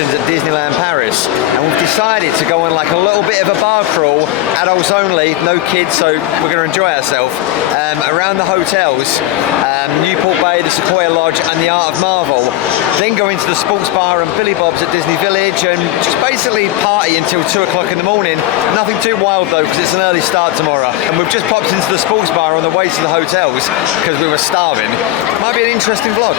attractions at Disneyland Paris, and we've decided to go on like a little bit of a bar crawl, adults only, no kids, so we're going to enjoy ourselves, around the hotels, Newport Bay, the Sequoia Lodge and the Art of Marvel, then go into the sports bar and Billy Bob's at Disney Village and just basically party until 2 o'clock in the morning. Nothing too wild though, because it's an early start tomorrow, and we've just popped into the sports bar on the way to the hotels because we were starving. Might be an interesting vlog.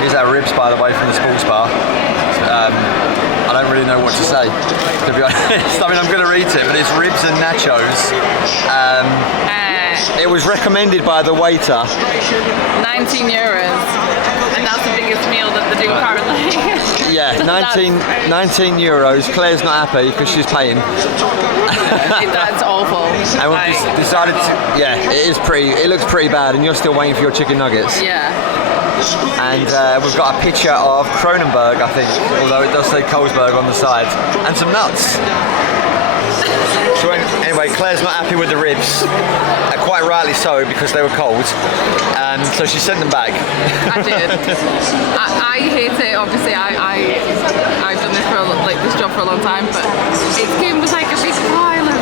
Here's our ribs, by the way, from the sports bar. I don't really know what to say, to be honest. I mean, I'm going to eat it, but it's ribs and nachos. It was recommended by the waiter. 19 euros, and that's the biggest meal that they do apparently. Yeah, 19 euros. Claire's not happy because she's paying. That's awful. And we've just decided to, yeah, it looks pretty bad, and you're still waiting for your chicken nuggets. Yeah. And we've got a picture of Kronenberg, I think, although it does say Carlsberg on the side, and some nuts. So anyway, Claire's not happy with the ribs, quite rightly so, because they were cold, so she sent them back. I did. I hate it, obviously. I've done this job for a long time, but it came with like a big pile of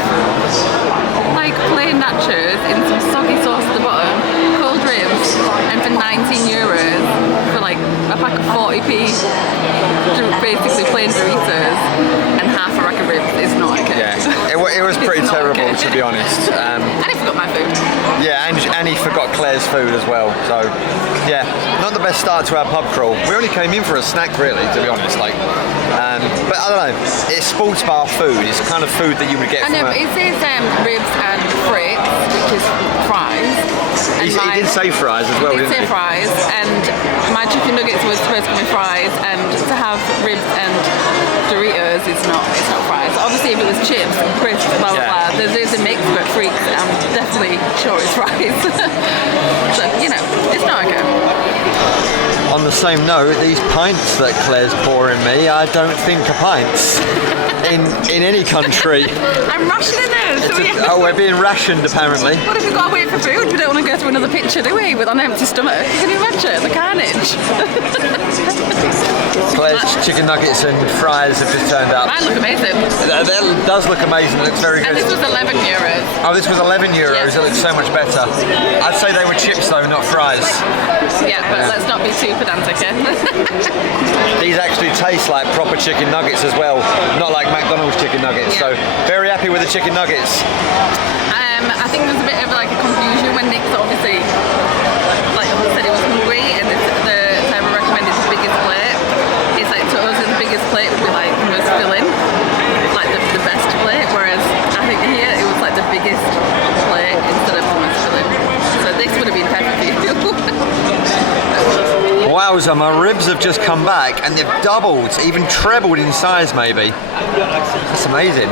like plain nachos in some soggy sauce at the bottom, cold ribs, and for 19 euros for like a pack of 40p, basically plain burritos and half a rack of ribs is not okay. Yeah, it was pretty terrible, okay, to be honest. And he forgot my food. Yeah, and he forgot Claire's food as well. So, yeah, not the best start to our pub crawl. We only came in for a snack, really, to be honest. Like, but I don't know. It's sports bar food. It's kind of food that you would get. I know, but it says ribs and frites, which is fries. He did say fries as well, didn't he? He did say fries, and my chicken nuggets was supposed to be fries, and to have ribs and Doritos it's not fries. Obviously, if it was chips, crisps, blah blah blah, there's a mix, but frites, I'm definitely sure it's fries. So you know, it's not okay. On the same note, these pints that Claire's pouring me, I don't think are pints in any country. I'm rationing those. We're being rationed apparently. What if we've got to wait for food? We don't want to go through another picture, do we? With an empty stomach. Can you imagine the carnage? Claire's chicken nuggets and fries have just turned up. Mine look amazing. That does look amazing. It looks very good. And this was 11 euros. Oh, this was 11 euros. Yeah. It looks so much better. I'd say they were chips though, not fries. Yeah, but let's not be too pedantic. These actually taste like proper chicken nuggets as well, not like McDonald's chicken nuggets. Yeah. So very happy with the chicken nuggets. I think there's a bit of like a confusion when Nick's obviously said he was hungry, and the time we recommended the biggest plate. It's like to us the biggest plate would be like the most filling, like the best plate, whereas I think here it was like the biggest plate instead of the most filling. So this would have been perfect for you. Wowza, my ribs have just come back and they've doubled, even trebled in size maybe. That's amazing.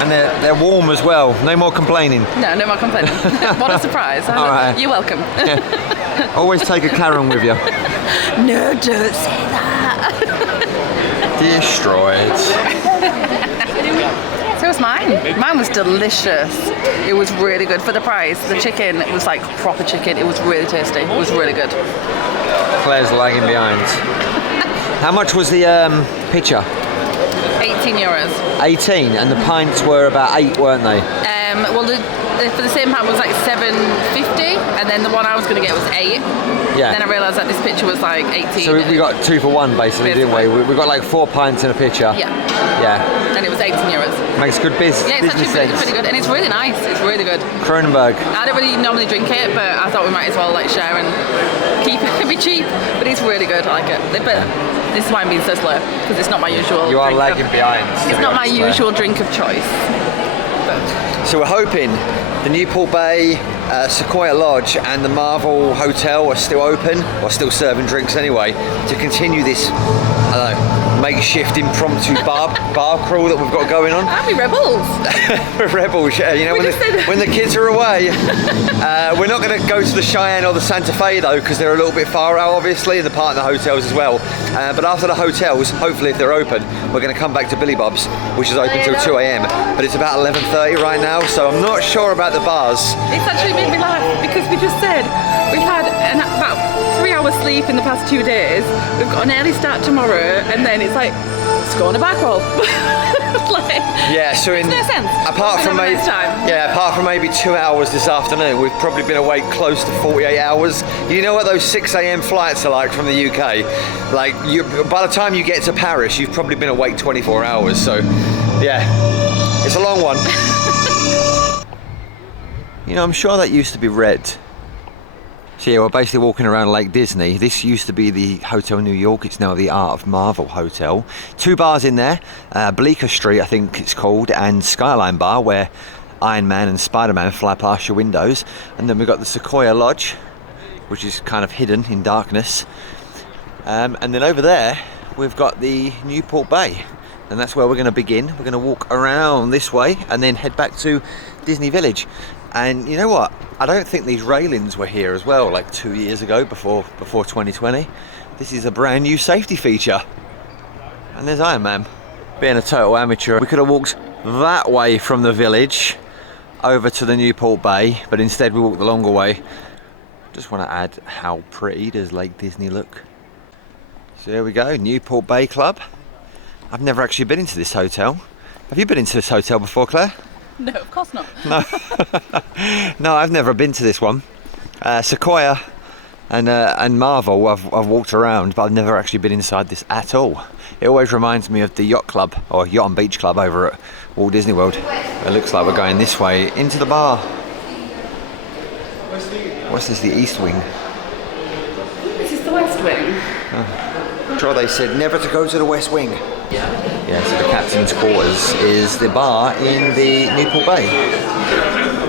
And they're warm as well. No more complaining. No more complaining. What a surprise. All right. You're welcome. Yeah. Always take a Karen with you. No, don't say that. Destroyed. So was mine. Mine was delicious. It was really good for the price. The chicken was like proper chicken. It was really tasty. It was really good. Claire's lagging behind. How much was the pitcher? 18 euros. 18, and the pints were about 8, weren't they? Well, for the same pint was like 7.50, and then the one I was going to get was 8. Yeah. Then I realised that this pitcher was like 18. So we got 2 for 1 basically, didn't we? We got like 4 pints in a pitcher. Yeah. Yeah. And it was 18 euros. Makes good business. Yeah, it's actually pretty good, and it's really nice. It's really good. Kronenberg. I don't really normally drink it, but I thought we might as well like share and keep it. It'd be cheap, but it's really good. I like it. But this is why I'm being so slow, because it's not my usual. You are lagging behind. It's not my usual drink of choice. So we're hoping the Newport Bay, Sequoia Lodge and the Marvel Hotel are still open, or still serving drinks anyway, to continue this, I don't know, makeshift impromptu bar crawl that we've got going on. Aren't we rebels? We're rebels, yeah. You know, when the kids are away. We're not going to go to the Cheyenne or the Santa Fe though, because they're a little bit far out, obviously, and the part in the hotels as well. But after the hotels, hopefully if they're open, we're going to come back to Billy Bob's, which is open till 2 a.m. But it's about 11:30 right now, so I'm not sure about the bars. It's actually made me laugh because we just said we've had about 3 hours sleep in the past 2 days. We've got an early start tomorrow, and then it's like, let's go on a bar crawl. Like, yeah, so in no sense. apart from maybe 2 hours this afternoon, we've probably been awake close to 48 hours. You know what those 6 a.m. flights are like from the UK? Like, by the time you get to Paris, you've probably been awake 24 hours. So, yeah, it's a long one. You know, I'm sure that used to be red. So yeah, we're basically walking around Lake Disney. This used to be the Hotel New York. It's now the Art of Marvel Hotel. 2 bars in there. Bleecker Street, I think it's called, and Skyline Bar, where Iron Man and Spider-Man fly past your windows. And then we've got the Sequoia Lodge, which is kind of hidden in darkness. And then over there, we've got the Newport Bay. And that's where we're going to begin. We're going to walk around this way and then head back to Disney Village. And you know what? I don't think these railings were here as well, like 2 years ago, before 2020. This is a brand new safety feature. And there's Iron Man. Being a total amateur, we could have walked that way from the village over to the Newport Bay, but instead we walked the longer way. Just want to add how pretty does Lake Disney look. So there we go, Newport Bay Club. I've never actually been into this hotel. Have you been into this hotel before, Claire? No, of course not. No, no, I've never been to this one. Sequoia and Marvel, I've walked around, but I've never actually been inside this at all. It always reminds me of the yacht club, or yacht and beach club over at Walt Disney World. It looks like we're going this way into the bar. What's this, the East Wing? This is the West Wing. I'm sure they said never to go to the West Wing. Yeah, so the captain's quarters is the bar in the Newport Bay.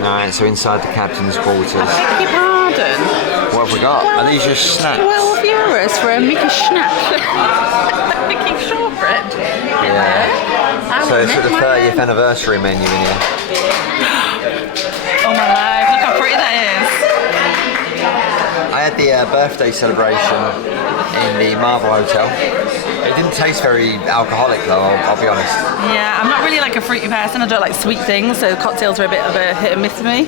Alright, so inside the captain's quarters. I beg your pardon. What have we got? Are these just snacks? 12 euros for a Mickey snack. Mickey shortbread. Yeah. So it's for the 30th anniversary menu in here. Oh my life, look how pretty that is. I had the birthday celebration in the Marvel Hotel. It didn't taste very alcoholic though, I'll be honest. Yeah, I'm not really like a fruity person. I don't like sweet things, so cocktails are a bit of a hit and miss for me.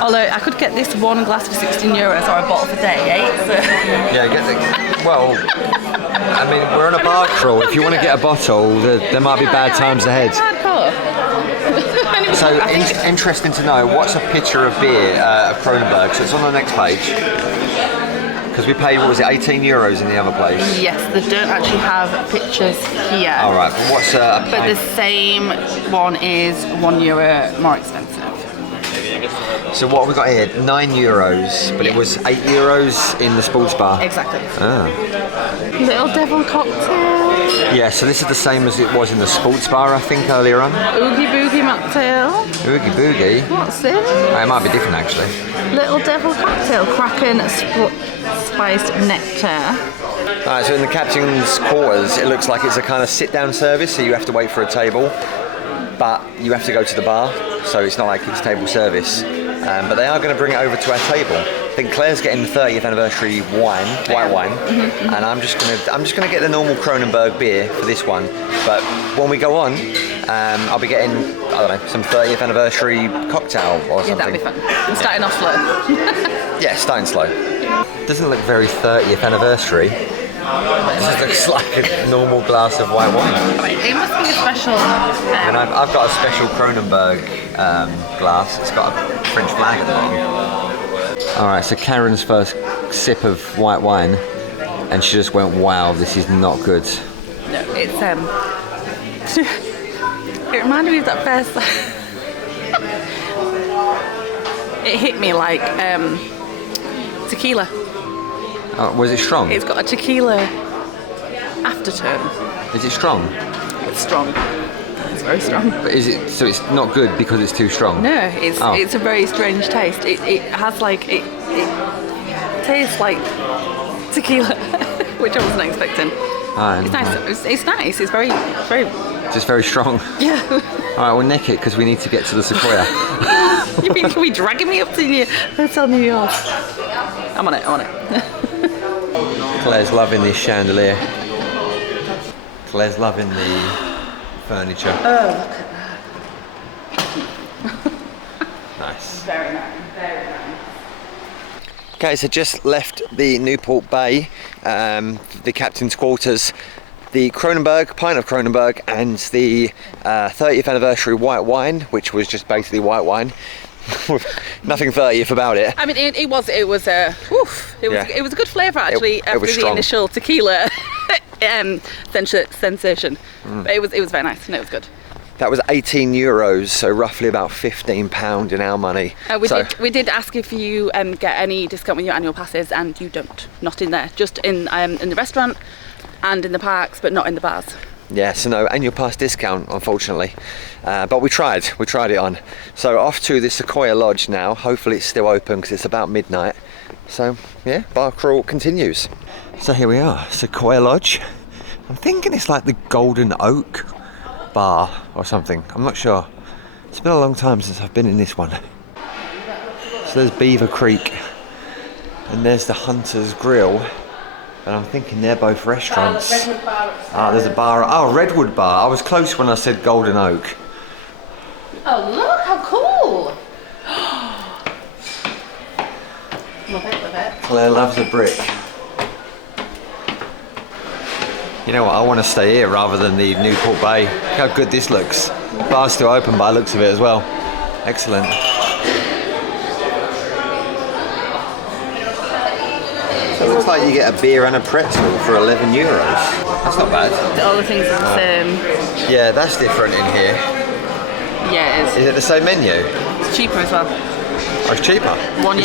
Although I could get this one glass for 16 euros or a bottle for 38. So. Yeah, well, I mean, we're on a bar crawl. If you want to get a bottle, there might be bad times ahead. So interesting to know, what's a pitcher of beer of Kronenberg? So it's on the next page. Because we paid, what was it, 18 euros in the other place? Yes, they don't actually have pictures here. All right, but what's a But the same one is €1 more expensive. So what have we got here? 9 euros, but it was 8 euros in the sports bar. Exactly. Ah. Little devil cocktail. Yeah, so this is the same as it was in the sports bar, I think, earlier on. Oogie boogie mocktail. Oogie boogie? What's this? Oh, it might be different, actually. Little devil cocktail. Kraken spiced nectar. Alright, so in the captain's quarters, it looks like it's a kind of sit-down service, so you have to wait for a table, but you have to go to the bar, so it's not like it's table service. But they are going to bring it over to our table. I think Claire's getting the 30th anniversary wine, white wine, and I'm just gonna get the normal Kronenberg beer for this one. But when we go on, I'll be getting, I don't know, some 30th anniversary cocktail or something. Yeah, that'd be fun. We're starting off slow. Yeah, starting slow. Doesn't look very 30th anniversary. It just looks like a normal glass of white wine. It must be a special. And I've got a special Kronenberg glass. It's got a French flag at the bottom. Alright, so Karen's first sip of white wine, and she just went, wow, this is not good. No, it's it reminded me of that first. It hit me like tequila. Oh, was it strong? It's got a tequila afterturn. Is it strong? It's strong. It's very strong. But is it, so it's not good because it's too strong? No, it's a very strange taste. It has like it tastes like tequila, which I wasn't expecting. And It's nice. It's nice. It's very. just very strong. Yeah. All right, we'll nick it because we need to get to the Sequoia. You mean be dragging me up to Hotel New York? I'm on it. Claire's loving this chandelier. Claire's loving the furniture. Oh, look at that. Nice. Very nice. Very nice. Okay, so just left the Newport Bay, the captain's quarters, the pint of Kronenberg, and the 30th anniversary white wine, which was just basically white wine. Nothing 30th about it. I mean, it was a good flavour actually it after was the strong. initial tequila sensation. But it was very nice and it was good. That was €18, so roughly about £15 in our money. We did ask if you get any discount with your annual passes, and you don't. Not in there, just in the restaurant and in the parks, but not in the bars. Yeah, so no annual pass discount, unfortunately. But we tried it on. So off to the Sequoia Lodge now. Hopefully it's still open because it's about midnight. So yeah, bar crawl continues. So here we are, Sequoia Lodge. I'm thinking it's like the Golden Oak bar or something. I'm not sure. It's been a long time since I've been in this one. So there's Beaver Creek and there's the Hunter's Grill. And I'm thinking they're both restaurants. There's a bar. Oh, Redwood Bar. I was close when I said Golden Oak. Oh, look how cool! Love it. Claire loves a brick. You know what? I want to stay here rather than the Newport Bay. Look how good this looks. Bar's still open by the looks of it as well. Excellent. So it looks like you get a beer and a pretzel for €11. That's not bad. All the things are the same. Yeah, that's different in here. Yeah, it is. Is it the same menu? It's cheaper as well. Oh, it's cheaper. €1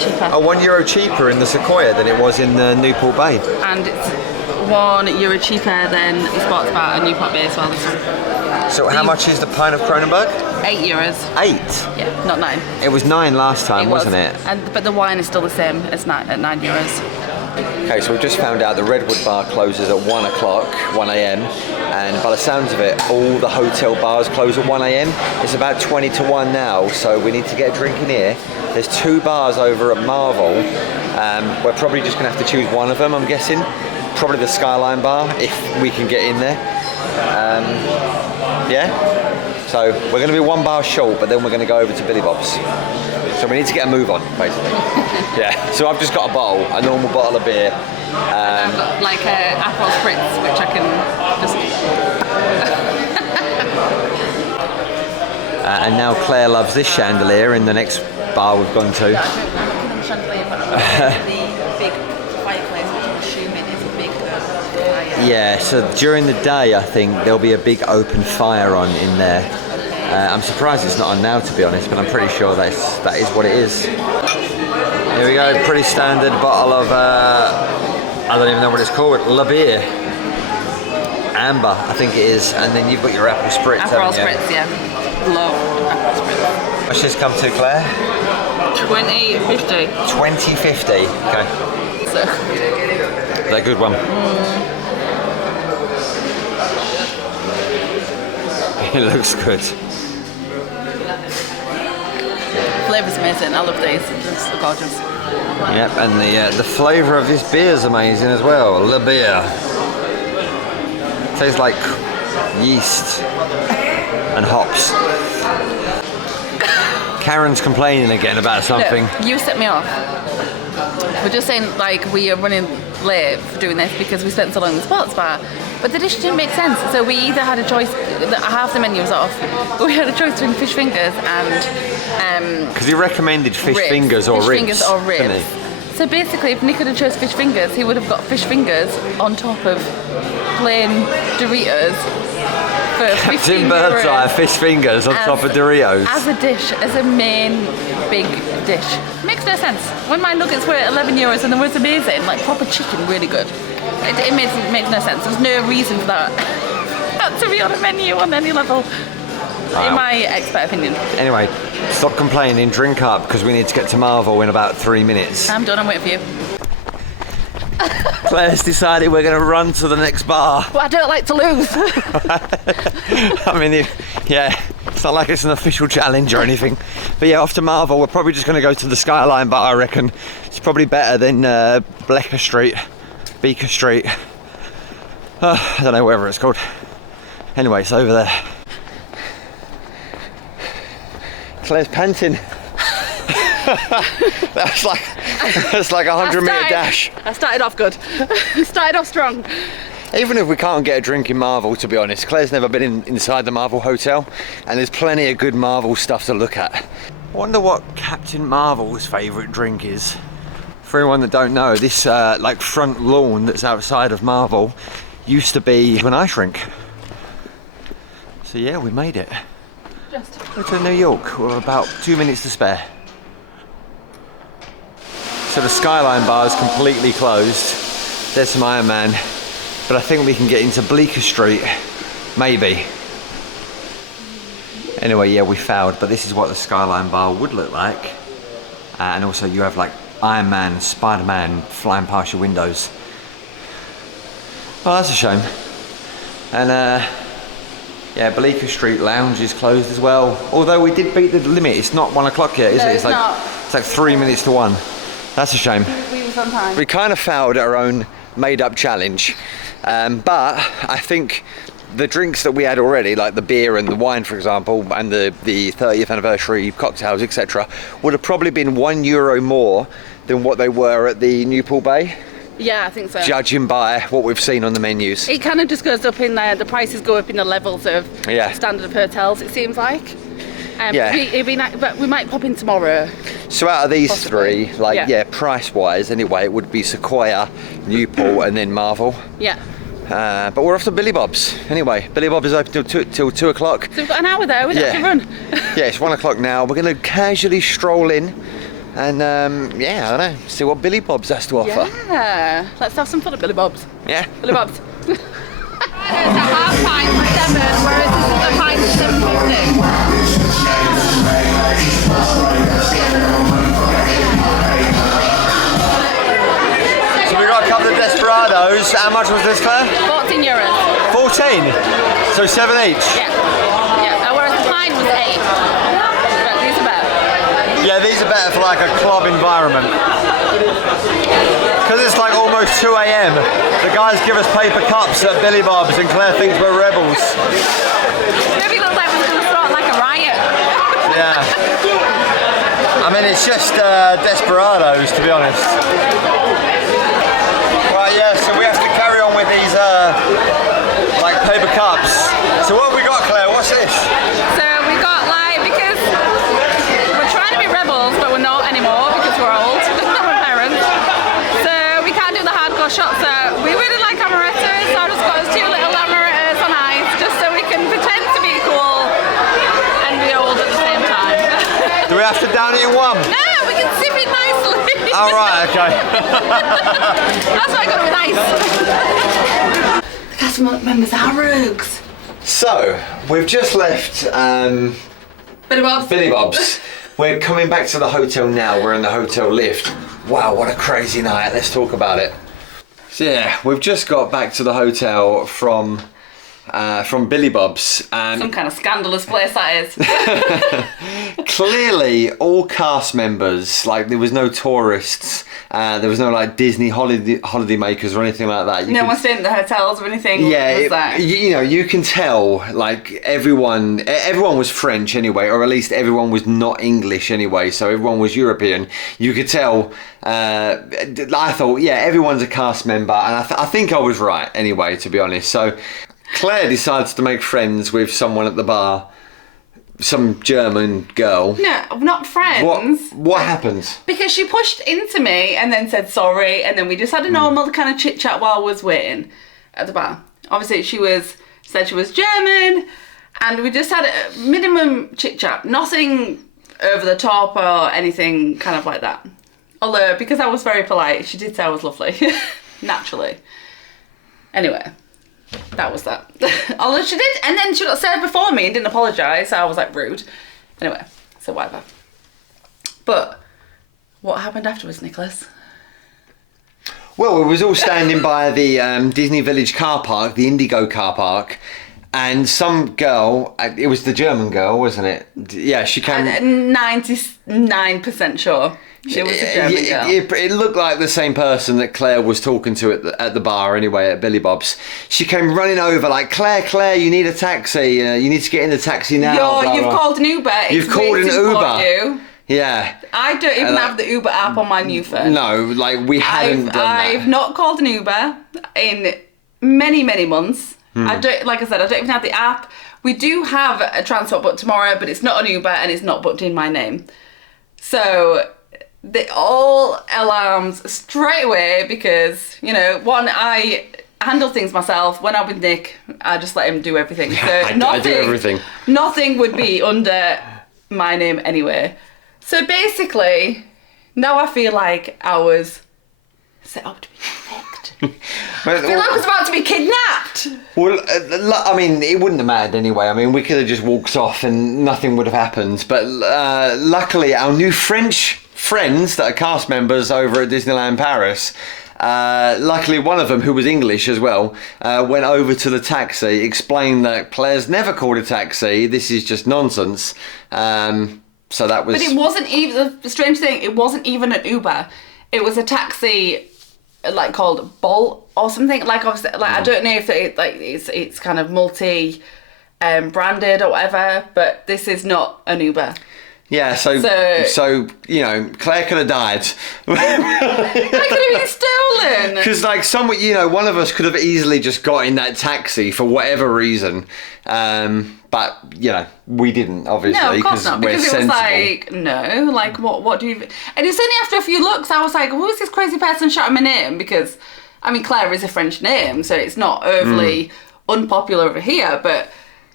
cheaper. Oh, €1 cheaper in the Sequoia than it was in the Newport Bay. And it's €1 cheaper than the sports bar at Newport Bay as well. So how much is the pint of Kronenberg? €8. 8? Yeah, not 9. It was 9 last time, wasn't it? But the wine is still the same as at €9. Okay, so we've just found out the Redwood Bar closes at 1 o'clock, 1 a.m. And by the sounds of it, all the hotel bars close at 1 a.m. It's about 20 to 1 now, so we need to get a drink in here. There's 2 bars over at Marvel. We're probably just gonna have to choose one of them, I'm guessing. Probably the Skyline Bar, if we can get in there. Yeah? So we're going to be 1 bar short, but then we're going to go over to Billy Bob's. So we need to get a move on, basically. Yeah. So I've just got a normal bottle of beer. I've got like a Aperol Spritz, which I can just... And now Claire loves this chandelier in the next bar we've gone to. The big fireplace, which I'm assuming is a big fire. Yeah, so during the day I think there'll be a big open fire on in there. I'm surprised it's not on now, to be honest, but I'm pretty sure that is what it is. Here we go, pretty standard bottle of, I don't even know what it's called, La Beer. Amber, I think it is, and then you've got your Aperol Spritz, Aperol Spritz, yeah. Love Aperol Spritz. What's this come to, Claire? $20.50. $20.50, okay. So. That's a good one. It looks good. Flavour's amazing. I love these. It's gorgeous. Yep, and the flavour of this beer is amazing as well. La Beer. Tastes like yeast and hops. Karen's complaining again about something. No, you set me off. We're just saying, like, we are running late for doing this because we spent so long in the sports bar. But the dish didn't make sense. So we either had a choice, half the menu was off, but we had a choice between fish fingers and... Because he recommended fish fingers or ribs. Didn't he? So basically, if Nick had chose fish fingers, he would have got fish fingers on top of plain Doritos for Captain Birdseye fish fingers on top of Doritos. As a dish, as a main big dish. Makes no sense. When my nuggets were €11 and it was amazing, like proper chicken, really good. It makes no sense. There's no reason for that to be on a menu on any level, in my expert opinion. Anyway, stop complaining, drink up, because we need to get to Marvel in about 3 minutes. I'm done, I'm waiting for you. Claire's decided we're going to run to the next bar. But I don't like to lose. I mean, yeah, it's not like it's an official challenge or anything. But yeah, off to Marvel. We're probably just going to go to the Skyline bar, I reckon. It's probably better than Beaker Street. I don't know, whatever it's called. Anyway, it's over there. Claire's panting. That's like a 100-metre dash. I started off good. Started off strong. Even if we can't get a drink in Marvel, to be honest, Claire's never been inside the Marvel Hotel, and there's plenty of good Marvel stuff to look at. I wonder what Captain Marvel's favourite drink is. For anyone that don't know, this like front lawn that's outside of Marvel used to be an ice rink. So yeah, we made it. We're to New York. We're about 2 minutes to spare. So the Skyline bar is completely closed. There's some Iron Man, but I think we can get into Bleecker Street, maybe. Anyway, yeah, we failed, but this is what the Skyline bar would look like. And also you have like Iron Man, Spider-Man flying past your windows. Oh, that's a shame. And yeah, Bleecker Street Lounge is closed as well. Although we did beat the limit. It's not 1 o'clock yet, is it? It's not. It's like 3 minutes to 1. That's a shame. We were on time. We kind of failed our own made-up challenge, but I think the drinks that we had already, like the beer and the wine, for example, and the 30th anniversary cocktails, etc., would have probably been €1 more than what they were at the Newport Bay. Yeah, I think so. Judging by what we've seen on the menus. It kind of just goes up in there, the prices go up in the levels of standard of hotels, it seems like. Yeah. It'd be nice, but we might pop in tomorrow. So out of these Possibly. three, like, yeah, price-wise, anyway, it would be Sequoia, Newport, and then Marvel. Yeah. But we're off to Billy Bob's. Anyway, Billy Bob's is open till 2 o'clock. So we've got an hour there, we don't have to run. Yeah, it's 1 o'clock now. We're going to casually stroll in and, yeah, I don't know, see what Billy Bob's has to offer. Yeah, let's have some fun at Billy Bob's. Yeah. Billy Bob's. It's a half pint for £7, whereas this is a pint for £7.50. So we got a couple of Desperados. How much was this, Claire? €14. 14? So 7 each? Yeah. Whereas the pint was 8. But these are better. Yeah, these are better for like a club environment. Because it's like almost 2 a.m. The guys give us paper cups at Billy Bob's and Claire thinks we're rebels. Maybe it looks like we're going to start like a riot. Yeah. I mean, it's just Desperados, to be honest. Right, yeah, so we have to carry on with these like paper cups. So what have we got, Claire? What's this? So we got like, because we're trying to be rebels, but we're not anymore because we're old. We're parents. So we can't do the hardcore shots. So we really like amarettos, so I just got us 2 little amarettos on ice, just so we can pretend to be cool and be old at the same time. Do we have to down it in one? No, we can sip it nicely. Oh, right, okay. That's why I got it with ice. The cast members are rogues. So, we've just left Billy Bob's. Billy Bob's. We're coming back to the hotel now. We're in the hotel lift. Wow, what a crazy night. Let's talk about it. So yeah, we've just got back to the hotel from Billy Bob's. Some kind of scandalous place that is. Clearly, all cast members, like there was no tourists, there was no like Disney holiday makers or anything like that. No one stayed in the hotels or anything. Yeah, you know, you can tell like everyone was French anyway, or at least everyone was not English anyway, so everyone was European. You could tell. I thought, yeah, everyone's a cast member, and I think I was right anyway, to be honest. So Claire decides to make friends with someone at the bar, some German girl. No, not friends. What happened? Because she pushed into me and then said sorry, and then we just had a normal kind of chit chat while I was waiting at the bar. Obviously, she said she was German, and we just had a minimum chit chat, nothing over the top or anything kind of like that. Although, because I was very polite, she did say I was lovely, naturally. Anyway. That was that. Although she did, and then she got served before me and didn't apologise, so I was like rude. Anyway, so whatever. But what happened afterwards, Nicholas? Well, we was all standing by the Disney Village car park, the Indigo car park, and some girl, it was the German girl, wasn't it? Yeah, she came... 99% sure. It was a German girl. It looked like the same person that Claire was talking to at the bar anyway, at Billy Bob's. She came running over like, Claire, you need a taxi. You need to get in the taxi now. You've called an Uber. You've called an Uber. You. Yeah. I don't even have the Uber app on my new phone. No, like we hadn't done that. I've not called an Uber in many, many months. I don't even have the app. We do have a transport booked tomorrow, but it's not an Uber and it's not booked in my name. So... all alarms straight away because, one, I handle things myself. When I'm with Nick, I just let him do everything. So I do everything. Nothing would be under my name anyway. So basically, now I feel like I was set up to be perfect. I feel like I was about to be kidnapped. Well, I mean, it wouldn't have mattered anyway. I mean, we could have just walked off and nothing would have happened. But luckily, our new French friends that are cast members over at Disneyland Paris, luckily one of them, who was English as well, went over to the taxi, explained that Claire's never called a taxi, this is just nonsense. So that was... But it wasn't even, the strange thing, it wasn't even an Uber. It was a taxi like called Bolt or something. Like obviously, like I don't know if it's kind of multi branded or whatever, but this is not an Uber. Yeah, so Claire could have died. I could have been stolen. Because one of us could have easily just got in that taxi for whatever reason, but we didn't, obviously. No, of course not. Because it was sensible. what do you? And it's only after a few looks I was like, who is this crazy person shouting my name? Because I mean, Claire is a French name, so it's not overly unpopular over here. But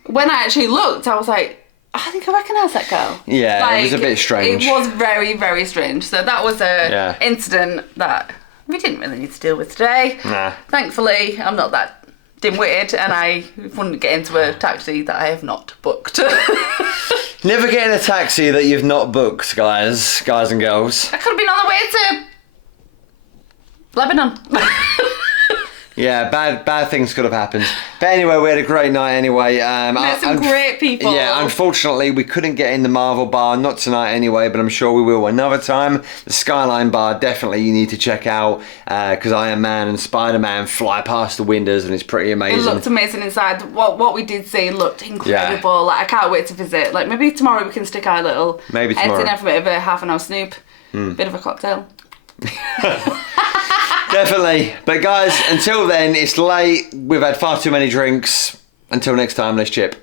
when I actually looked, I was like, I think I recognise that girl. Yeah, it was a bit strange. It was very, very strange. So that was a incident that we didn't really need to deal with today. Nah. Thankfully, I'm not that dim-witted and I wouldn't get into a taxi that I have not booked. Never get in a taxi that you've not booked, guys and girls. I could have been on the way to Lebanon. Yeah, bad things could have happened. But anyway, we had a great night anyway. Met some great people. Yeah, unfortunately, we couldn't get in the Marvel bar, not tonight anyway, but I'm sure we will another time. The Skyline bar, definitely you need to check out, because Iron Man and Spider-Man fly past the windows and it's pretty amazing. It looked amazing inside. What we did see looked incredible. Yeah. Like, I can't wait to visit. Like, maybe tomorrow we can stick our little heads in there for a bit of a half-an-hour snoop. Bit of a cocktail. Definitely. But guys, until then, it's late. We've had far too many drinks. Until next time, let's chip.